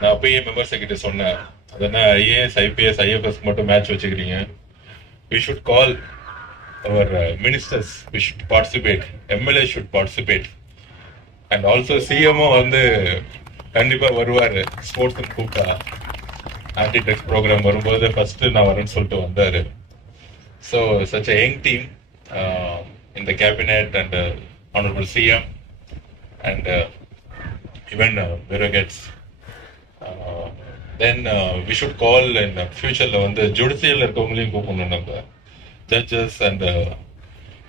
நான் அப்பயே மெம்பர்ஸ் கிட்ட சொன்னேன், அதனா ஐஏஎஸ் ஐபிஎஸ் ஐஎஃப்எஸ் மட்டும் மேட்ச் வச்சுக்கிறீங்க. We should call our ministers, we should participate, MLA should participate. And also CMO வந்து கண்டிப்பா வருவாரு ஸ்போர்ட்ஸ் கூப்பிட்டா. ஆன்டி ட்ரக்ஸ் ப்ரோக்ராம் வரும்போது ஃபர்ஸ்ட் நான் வரேன்னு சொல்லிட்டு வந்தாரு. So such a young team in the cabinet and honorable CM and even bureaucrats. Then we should call in future வந்து ஜுடிஷியல் இருக்கவங்களையும் கூப்பிடணும், நம்ம ஜட்ஜஸ் அண்ட்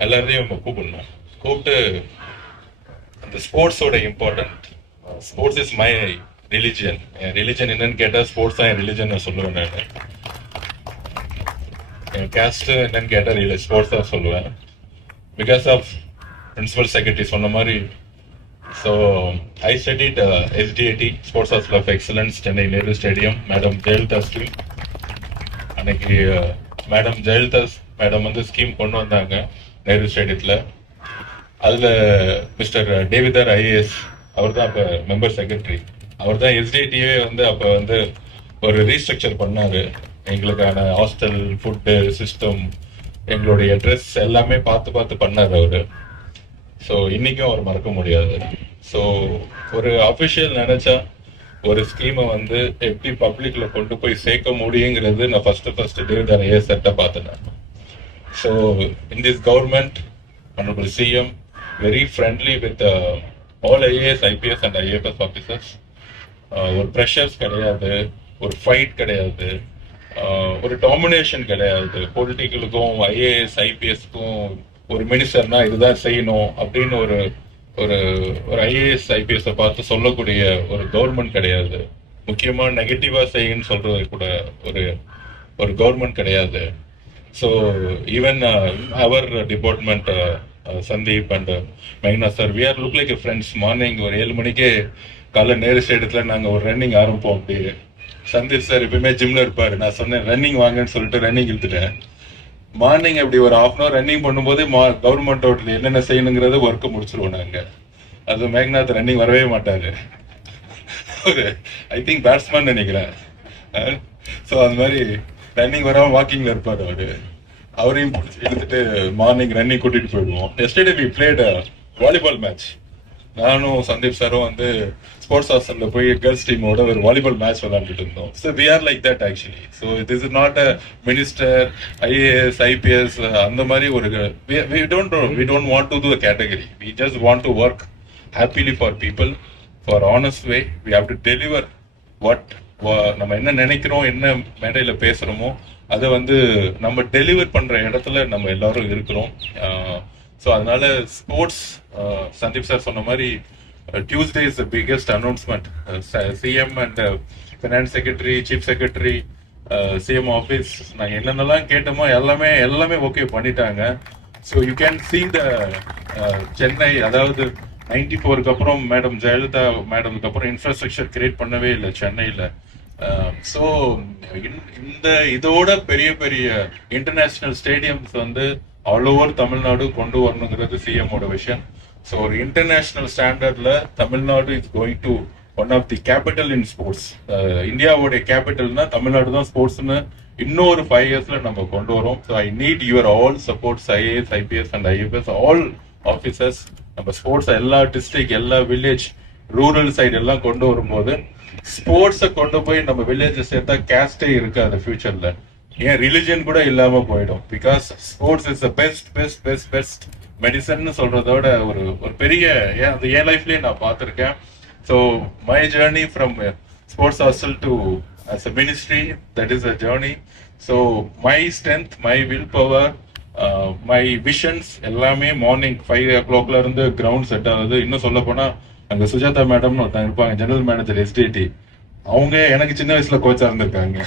எல்லாரையும் நம்ம கூப்பிடணும். கூப்பிட்டு அந்த ஸ்போர்ட்ஸோட important, sports is my religion. என் ரிலிஜன் என்னன்னு கேட்டால் ஸ்போர்ட்ஸ் தான் என் ரிலிஜன் சொல்லுவேன். நான் என் கேஸ்ட் என்னன்னு கேட்டால் ஸ்போர்ட்ஸ் தான் சொல்லுவேன். பிகாஸ் ஆஃப் பிரின்சிபல் செக்ரட்டரி சொன்ன மாதிரி. So I studied SDAT, sports hostel of excellence, Chennai Nehru stadium. Madam Jayalalithaa scheme, அன்னைக்கு மேடம் ஜெயலலிதா மேடம் வந்து ஸ்கீம் கொண்டு வந்தாங்க நேரு ஸ்டேடியத்தில். அதில் மிஸ்டர் டேவிதர் ஐஏஎஸ் அவர் தான் அப்போ மெம்பர் செக்ரட்டரி. அவர் தான் SDATவே வந்து அப்போ வந்து ஒரு ரீஸ்ட்ரக்சர் பண்ணார். எங்களுக்கான ஹாஸ்டல், ஃபுட்டு சிஸ்டம், எங்களுடைய ட்ரெஸ் எல்லாமே பார்த்து பார்த்து பண்ணார் அவர். ஸோ இன்னைக்கும் அவர் மறக்க முடியாது. ஸோ ஒரு அஃபிஷியல் நினைச்சா ஒரு ஸ்கீமை வந்து எப்படி பப்ளிக்ல கொண்டு போய் சேர்க்க முடியுங்கிறது நான் ஃபர்ஸ்ட் டேவிட் ஐஏஎஸ் செட்டை பார்த்தேன். So in this government, honorable CM very friendly with all IAS, IPS and IAFS officers. ஒரு ப்ரெஷர்ஸ் கிடையாது, ஒரு ஃபைட் கிடையாது, ஒரு டாமினேஷன் கிடையாது. பொலிட்டிக்கலுக்கும் IAS IPSக்கும் ஒரு மினிஸ்டர்னா இதுதான் செய்யணும் அப்படின்னு ஒரு ஒரு ஒரு IAS IPS பார்த்து சொல்லக்கூடிய ஒரு கவர்மெண்ட் கிடையாது. முக்கியமா நெகட்டிவா செய்யுன்னு சொல்றது கூட ஒரு ஒரு கவர்மெண்ட் கிடையாது. ஸோ ஈவன் அவர் department Sandeep and Maina sir, we are look like friends. Morning ஒரு 7 மணிக்கு காலைல நேரு ஸ்டேடியத்துல நாங்கள் ஒரு ரன்னிங் ஆரம்பிப்போம். அப்படி சந்தீப் சார் எப்பயுமே ஜிம்ல இருப்பாரு. நான் சொன்னேன் ரன்னிங் வாங்கன்னு சொல்லிட்டு ரன்னிங் இழுத்துட்டேன். மார்னிங் அப்படி ஒரு ½ hour ரன்னிங் பண்ணும்போது கவர்மெண்ட் ஹோட்டல் என்னென்ன செய்யணுங்கிறத ஒர்க்கை முடிச்சிருவோம் நாங்க. அது மேக்நாத் ரன்னிங் வரவே மாட்டாரு, ஒரு ஐ திங்க் பேட்ஸ்மேன் நினைக்கிறேன். ஸோ அது மாதிரி ரன்னிங் வராமல் வாக்கிங்ல இருப்பாரு அவரு. அவரையும் எடுத்துட்டு மார்னிங் ரன்னிங் கூட்டிட்டு போயிடுவோம். Yesterday we played volleyball match. நானும் சந்தீப் சாரும் வந்து ஸ்போர்ட்ஸ் ஹாஸ்டல்ல போய் கேர்ள்ஸ் டீமோட ஒரு வாலிபால் மேட்ச் விளையாண்டுட்டு இருந்தோம். So we are like that actually. So this is not a minister, IAS, IPS அந்த மாதிரி ஒரு we don't want to do a category. We just want to work happily for people, for honest way. We have to deliver what நம்ம என்ன நினைக்கிறோம், என்ன மேடையில பேசுறோமோ அதை வந்து நம்ம டெலிவர் பண்ற இடத்துல நம்ம எல்லாரும் இருக்கிறோம். ஸோ அதனால ஸ்போர்ட்ஸ், சந்தீப் சார் சொன்ன மாதிரி Tuesday is the biggest announcement. CM and finance secretary, chief secretary, CM office நாங்கள் என்னென்னலாம் கேட்டோமோ எல்லாமே ஓகே பண்ணிட்டாங்க. So you can see the Chennai, அதாவது 94க்கு அப்புறம் மேடம் ஜெயலலிதா மேடம்க்கு அப்புறம் இன்ஃப்ராஸ்ட்ரக்சர் கிரியேட் பண்ணவே இல்லை சென்னையில். ஸோ இந்த இதோட பெரிய பெரிய இன்டர்நேஷனல் ஸ்டேடியம்ஸ் வந்து ஆல் ஓவர் தமிழ்நாடு கொண்டு வரணுங்கிறது சிஎம்மோட விஷயம். ஸோ ஒரு இன்டர்நேஷனல் ஸ்டாண்டர்ட்ல Tamil Nadu is going to one of the capital in sports. இந்தியாவுடைய கேபிட்டல்னா தமிழ்நாடு தான் ஸ்போர்ட்ஸ்னு இன்னொரு 5 yearsல நம்ம கொண்டு வரோம். So I need your all supports, IAS, IPS and IFS all officers. நம்ம ஸ்போர்ட்ஸ் எல்லா டிஸ்ட்ரிக்ட், எல்லா வில்லேஜ், ரூரல் சைடு எல்லாம் கொண்டு வரும்போது ஸ்போர்ட்ஸை கொண்டு போய் நம்ம வில்லேஜ் சேர்த்தா கேஸ்டே இருக்காது ஃபியூச்சர்ல. ஏன் ரிலிஜன் கூட இல்லாம போயிடும். Because sports is the best medicine சொல்றதோட ஒரு ஒரு பெரிய என் லைஃப்லயே நான் பார்த்துருக்கேன். So my journey from sports hostel to as a ministry, that is a journey. So my strength, my willpower, my visions எல்லாமே மார்னிங் 5 o'clockல இருந்து கிரவுண்ட் செட் ஆகுது. இன்னும் சொல்ல போனா அங்க சுஜாதா மேடம்னு ஒருத்தங்க இருப்பாங்க, ஜெனரல் மேனேஜர் SDT. அவங்க எனக்கு சின்ன வயசுல கோச்சா இருந்திருக்காங்க.